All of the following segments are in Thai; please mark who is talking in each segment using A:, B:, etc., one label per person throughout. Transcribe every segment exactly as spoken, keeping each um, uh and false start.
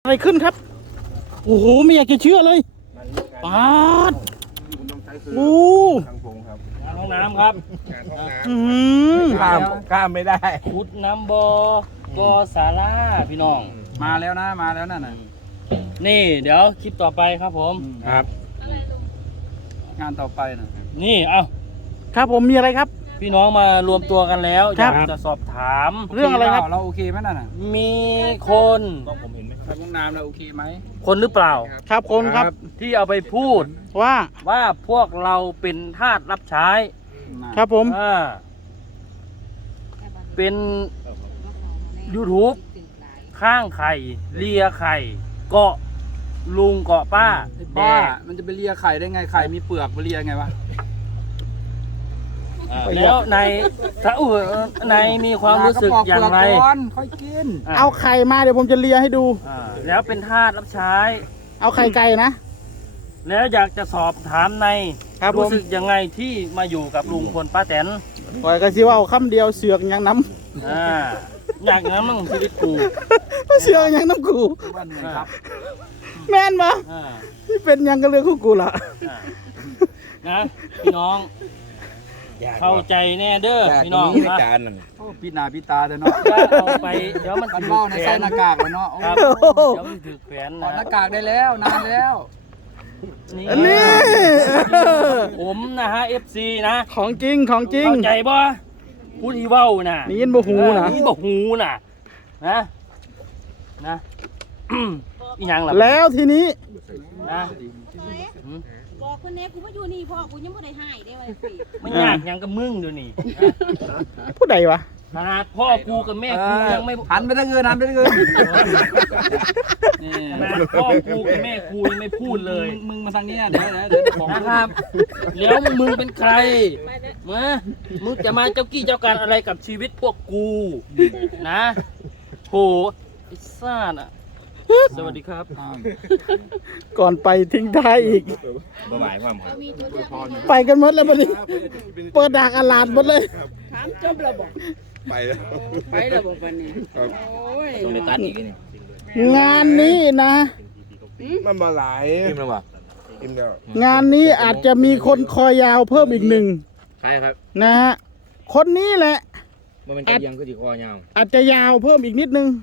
A: อะไรขึ้นครับโอ้โหไม่อยากจะเชื่อเลยปาดโอ้
B: ห้องน้ำครับ
A: ข้าม
C: ข้ามไม่ได้
B: ขุดน้ำบอกอศาลาพี่น้อง
A: มาแล้วนะมาแล้วนั่นน่ะ
B: นี่เดี๋ยวคลิปต่อไปครับผม
C: ครับ
A: งานต่อไปนะ
B: นี่เอา
A: ครับผมมีอะไรครับ
B: พี่น้องมารวมตัวกันแล้วอยากจะสอบถาม
A: เรื่องอะไรครับเราโอเคไหมนั่นน่ะ
B: มีคน
C: ผมเห็นไหม
A: ครับห้องน้ำเราโอเคไหม
B: คนหรือเปล่า
A: ครับคนครับ
B: ที่เอาไปพูด
A: ว่า
B: ว่าพวกเราเป็นทาสรับใช้
A: ครับผม
B: อ่าเป็น YouTube ข้างไข่เลียไข่เกาะลุงเกาะป้า
A: ป้ามันจะไปเลียไข่ได้ไงไข่มีเปลือกไปเลียไงวะ
B: แล้วในถ้าอุ้ยในมีความรู้สึกอย่างไร
A: ค่อยกินเอาไข่มาเดี๋ยวผมจะเลียให้ดู
B: แล้วเป็นทาสรับใช้
A: เอาไข่ไก่นะ
B: แล้วอยากจะสอบถามในรู้สึกยังไงที่มาอยู่กับลุงพลป้าแตน
A: ปล่อยกระซิว่าเอาคำเดียวเสือกยังน้ำ
B: อ่าอยากน้ำมึงชีวิตกู
A: เสือกยังน้ำกูแม่นปะที่เป็นยังกันเรื่องของกูล่ะ
B: นะพี่น้องเข้าใจแน่เด้อพี่น้องนะ
A: พี่นาพี่ตาเด้อเนาะ
B: เอาไปเดี๋ยวมัน
A: กันเบ้าในใส่หน้ากากเลยเนาะ
B: ครับเดี๋ยวมันถือแขวน
A: นะหน้ากากได้แล้วนานแล้ว
B: นี่ผมนะฮะ เอฟ ซี นะ
A: ของจริงของจริง
B: เข้าใจป่ะพูดที่เว้าน่ะ
A: นี่ยินบ่หูนะ
B: นี่บ่หูน่ะนะนะอีหยังล่ะ
A: แล้วทีนี้
B: นะ
D: บอกคนนี้กูมาอยู่นี่พ่อกูยังไม่ได้หายได้ไว้สิ
B: มันยากยังกับมึงเดี๋ยวนี้
A: ผู้ใดวะ
B: ขนาดพ่อกูกับแม่กูยังไม่
A: หันไปทางอื่นหันไปทางอื่น
B: ขนาดพ่อกูกับแม่กูยังไม่พูดเลย
A: มึงมาทางนี้เดี๋ยวเดี๋ยวบอก
B: นะครับแล้วมึงเป็นใครมามึงจะมาเจ้ากี้เจ้าการอะไรกับชีวิตพวกกูนะโหไอ้ซ่าน่ะสวัสดีครับ
A: ก่อนไปทิ้งท้ายอีก
C: บ่ายความครับ
A: ไปกันหมดแล้วบัดนี้เปิดดากอลาดหมดเลย
D: ถามจบแล้วบอก
C: ไปแล้ว
D: ไปแล้วบอกวันนี้โอ้ย
C: ต้องได้ตัดอีกนี่
A: งานนี้นะ
C: มันบ่หลายอิ่มแล้วบ่อิ่มแล้ว
A: งานนี้อาจจะมีคนคอยาวเพิ่มอีกหนึ่ง
C: ใครครับ
A: นะฮะคนนี้แหละ
C: มันเป็นกระยังก็สิคอยาว
A: อาจจะยาวเพิ่มอีกนิดนึง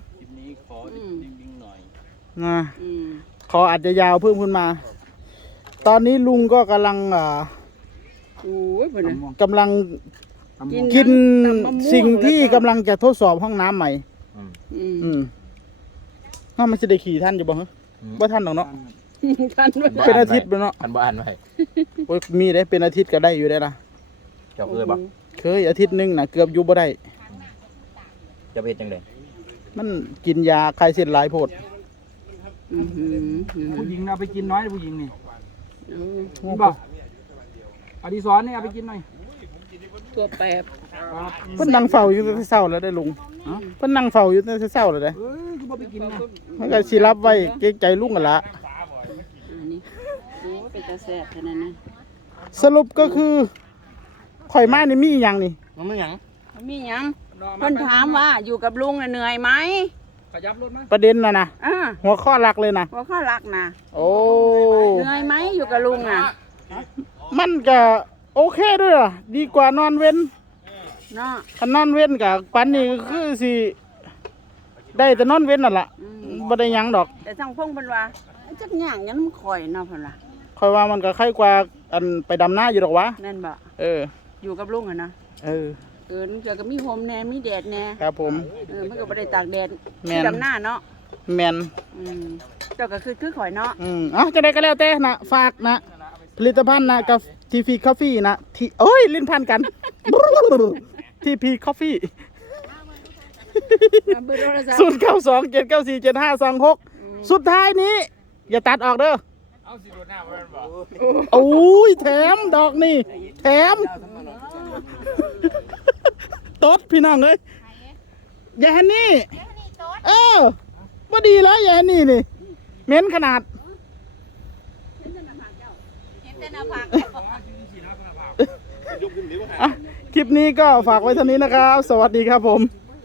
A: นะขออาจจะยาวเพิ่มขึ้นมาตอนนี้ลุงก็กำลังอ่ากำลังกินสิ่งที่กำลังจะทดสอบห้องน้ำใหม่อืมถ้ามันจะได้ขี่ท่านอยู่บ้างเหรอว่าท่านหรอกเนาะเป็นอาทิตย์เนาะ
C: ท่านบ้านไว้
A: โอ้ยมีได้เป็นอาทิตย์ก็ได้อยู่ได้ละ
C: เจ้าเคยบ่
A: เคยอาทิตย์นึงน่ะเกือบอยู่บ่ได้
C: จะเป็นจังได๋
A: มันกินยาคลายเส้นหลายโพดผู้หญิงเอาไปกินน้อยผู้หญิงนี่นี่บ่อดิศรนี่เอาไปกินหน่อย
D: ตัวแปบ
A: เพิ่นนั่งเฝ้าอยู่ตั้งแต่เช้าแล้วได้ลุงเพิ่นนั่งเฝ้าอยู่ตั้งแต่เช้าแล้วได้มันก็สิรับไว้เกรงใจลุงกันละสรุปก็คือข่อยไม้นี่มีอย่างนี่
B: มันไม่หยัง
D: มีหยังเพิ่นถามว่าอยู่กับลุงเหนื่อยไหม
A: ประเด็นน่ะนะหัวข้อหลักเลยนะ
D: หัวข้อหลักนะ
A: โอ้
D: เหนื่อยไหมอยู่กับลุงน่ะ
A: มันก็โอเคด้วยล่ะดีกว่านอนเว้น
D: เนาะ
A: ถ้านอนเว้นกับปันนี่คือสิได้แต่นอนเว้นนั่นแหละบ่ได้ยังดอก
D: แต่ทางพงเพิ่นว่าจักหยังยังมันข่อยเนาะเพิ่นล่ะ
A: ข่อยว่ามันก็ใครกว่าอันไปดำนาอยู่ดอกวะ
D: นั่นบ่
A: เออ
D: อยู่กับลุงอ่ะนะ
A: เออ
D: เออเจอก็มีโฮมแน่มีแดดแน่
A: ครับผม
D: เออมันก็บ่ได้ตากแดดที่ดำหน้าเนาะ
A: แมน
D: อืมเจ้าก็คือคือข่อยเนาะ
A: อืมอ่ะจะได้ก็แล้วแต่นะฝากนะผลิตภัณฑ์นะกับทีพีคอฟฟี่นะที่โอ้ยลิ้นพันกันทีพีคอฟฟี่ศูนย์เก้าสองเจ็ดเก้าสี่เจ็ดห้าสองหกสุดท้ายนี้อย่าตัดออกเด้อเอาสิโดนหน้าบ่บ่โอ้ยแถมดอกนี่แถมตดพี่น้องเลยอย่าฮันนี่เออว่าดีแล้วอย่าฮันนี่นี่เม้นขนาดคลิปนี้ก็ฝากไว้เท่านี้นะครับสวัสดีครับผม